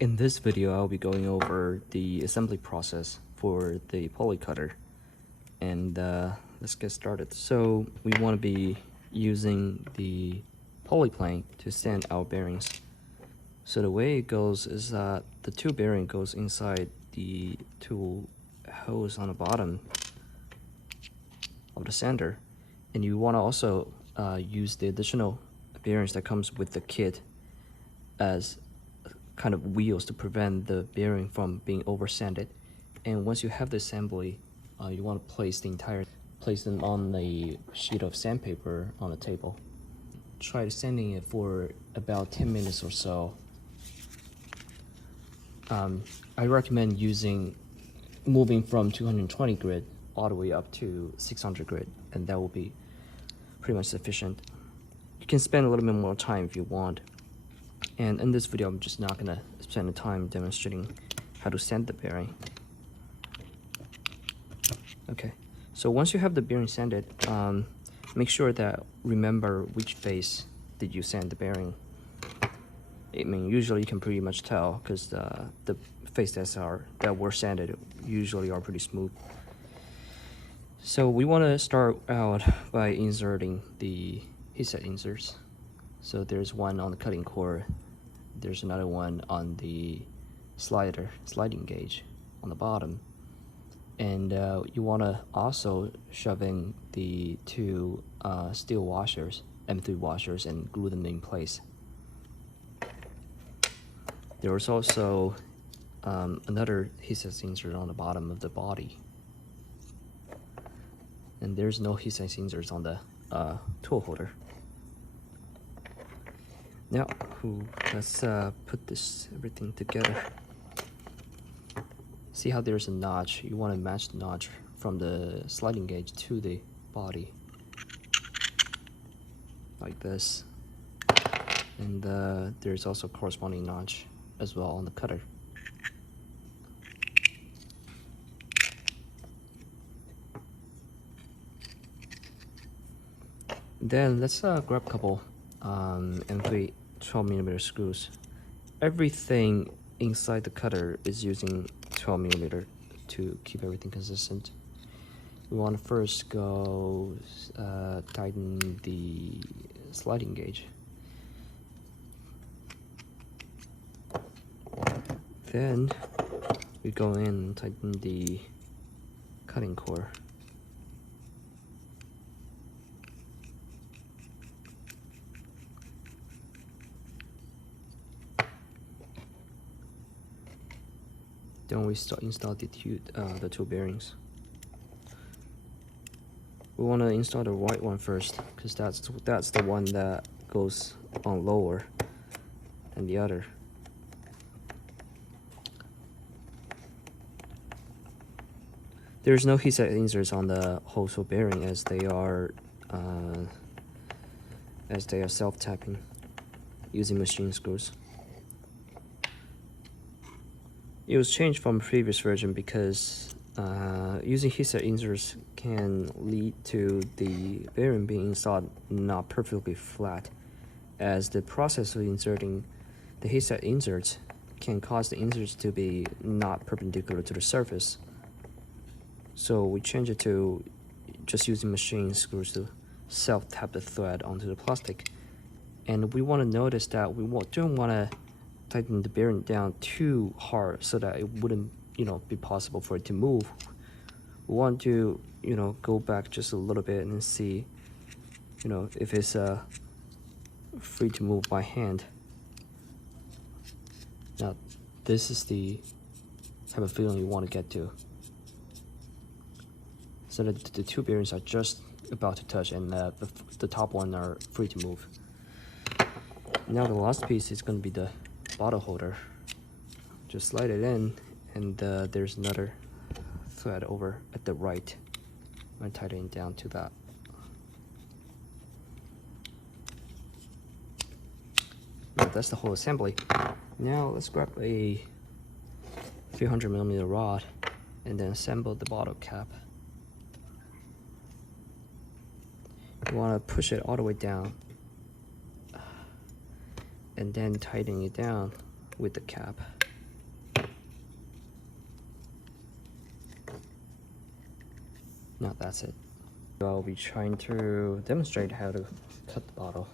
In this video, I'll be going over the assembly process for the PolyCutter, and let's get started. So we want to be using the polyplane to sand our bearings. So the way it goes is that the two bearing goes inside the two holes on the bottom of the sander, and you want to also use the additional bearings that comes with the kit as kind of wheels to prevent the bearing from being over sanded. And once you have the assembly, you want to place them on a sheet of sandpaper on a table. Try sanding it for about 10 minutes or so. I recommend moving from 220 grit all the way up to 600 grit, and that will be pretty much sufficient. You can spend a little bit more time if you want. And in this video, I'm just not gonna spend the time demonstrating how to sand the bearing. Okay, so once you have the bearing sanded, make sure that remember which face did you sand the bearing. I mean, usually you can pretty much tell because the face that were sanded usually are pretty smooth. So we want to start out by inserting the headset inserts. So there's one on the cutting core, there's another one on the sliding gauge on the bottom, and you want to also shove in the two steel washers, M3 washers, and glue them in place. There was also another headset insert on the bottom of the body, and there's no headset inserts on the tool holder. Now, let's put everything together. See how there's a notch? You want to match the notch from the sliding gauge to the body, like this. And there's also a corresponding notch as well on the cutter. Then let's grab a couple M3 12mm screws. Everything inside the cutter is using 12mm to keep everything consistent. We want to first go tighten the sliding gauge. Then we go in and tighten the cutting core. Then we install the two bearings. We want to install the right one first, because that's the one that goes on lower than the other. There's no headset inserts on the hose bearing as they are self-tapping using machine screws. It was changed from a previous version because using headset inserts can lead to the bearing being installed not perfectly flat, as the process of inserting the headset inserts can cause the inserts to be not perpendicular to the surface. So we changed it to just using machine screws to self-tap the thread onto the plastic. And we want to notice that we don't want to tighten the bearing down too hard so that it wouldn't, be possible for it to move. We want to, go back just a little bit and see, if it's free to move by hand. Now, this is the type of feeling you want to get to, so that the two bearings are just about to touch, and the top one are free to move. Now the last piece is going to be the bottle holder. Just slide it in, and there's another thread over at the right. I'm going to tighten it down to that. Now that's the whole assembly. Now let's grab a 300mm rod and then assemble the bottle cap. You want to push it all the way down and then tighten it down with the cap. Now that's it. I'll be trying to demonstrate how to cut the bottle.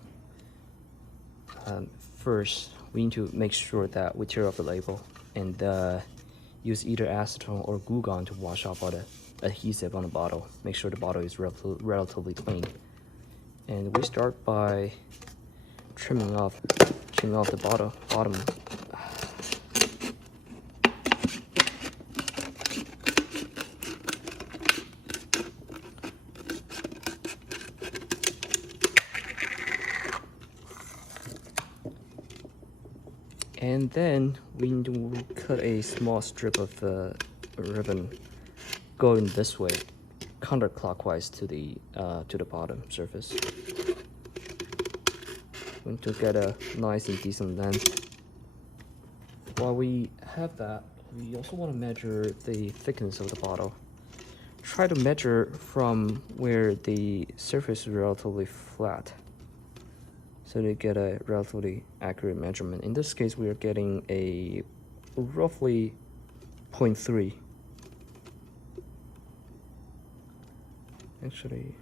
First, we need to make sure that we tear off the label and use either acetone or glue gun to wash off all the adhesive on the bottle. Make sure the bottle is relatively clean. And we start by trimming off the bottom. And then we need to cut a small strip of ribbon going this way, counterclockwise to the bottom surface. We need to get a nice and decent length. While we have that, we also want to measure the thickness of the bottle. Try to measure from where the surface is relatively flat, so to get a relatively accurate measurement. In this case, we are getting a roughly 0.3. Actually,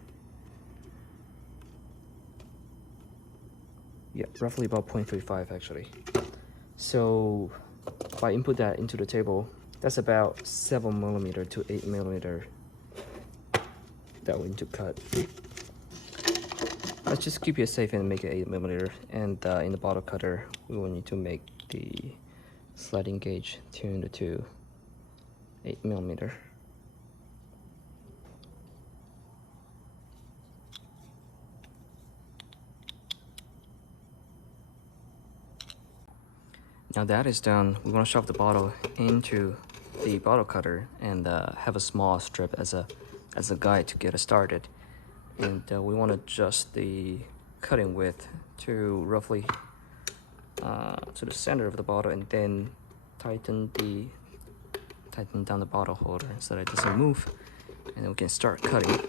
yeah, roughly about 0.35 actually. So if I input that into the table, that's about 7mm to 8mm that we need to cut. Let's just keep it safe and make it 8mm. And in the bottle cutter, we will need to make the sliding gauge tuned to 8mm. Now that is done, we want to shove the bottle into the bottle cutter and have a small strip as a guide to get it started. And we want to adjust the cutting width to roughly to the center of the bottle, and then tighten down the bottle holder so that it doesn't move, and then we can start cutting.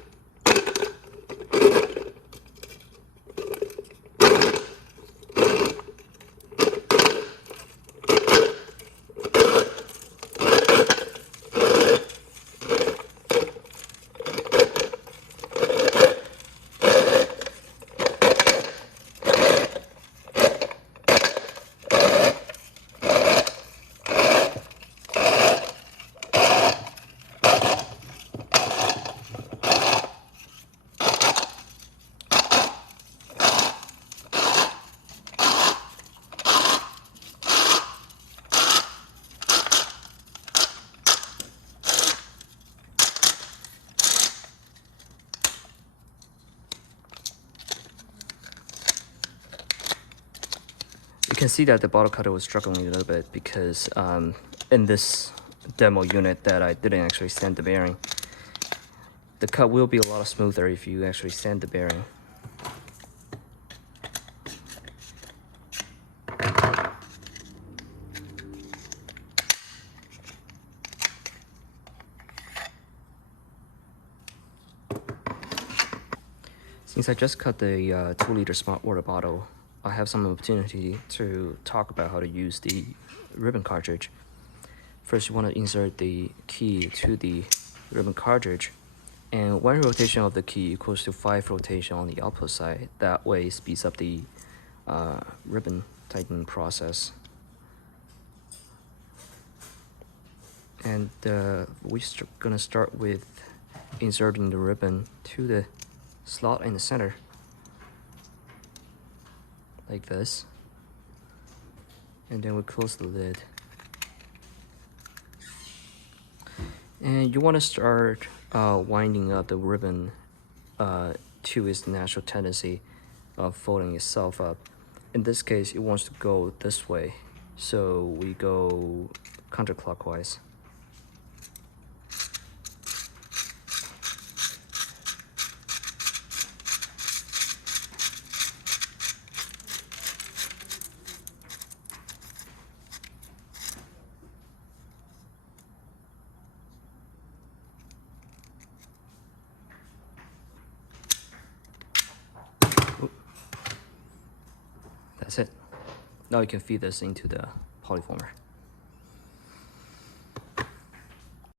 You can see that the bottle cutter was struggling a little bit because in this demo unit that I didn't actually sand the bearing. The cut will be a lot smoother if you actually sand the bearing. Since I just cut the 2-liter smart water bottle, I have some opportunity to talk about how to use the ribbon cartridge. First, you want to insert the key to the ribbon cartridge, and 1 rotation of the key equals to 5 rotation on the output side. That way, it speeds up the ribbon tightening process. And we're gonna start with inserting the ribbon to the slot in the center, like this, and then we close the lid. And you want to start winding up the ribbon to its natural tendency of folding itself up. In this case, it wants to go this way, so we go counterclockwise. That's it. Now you can feed this into the polyformer.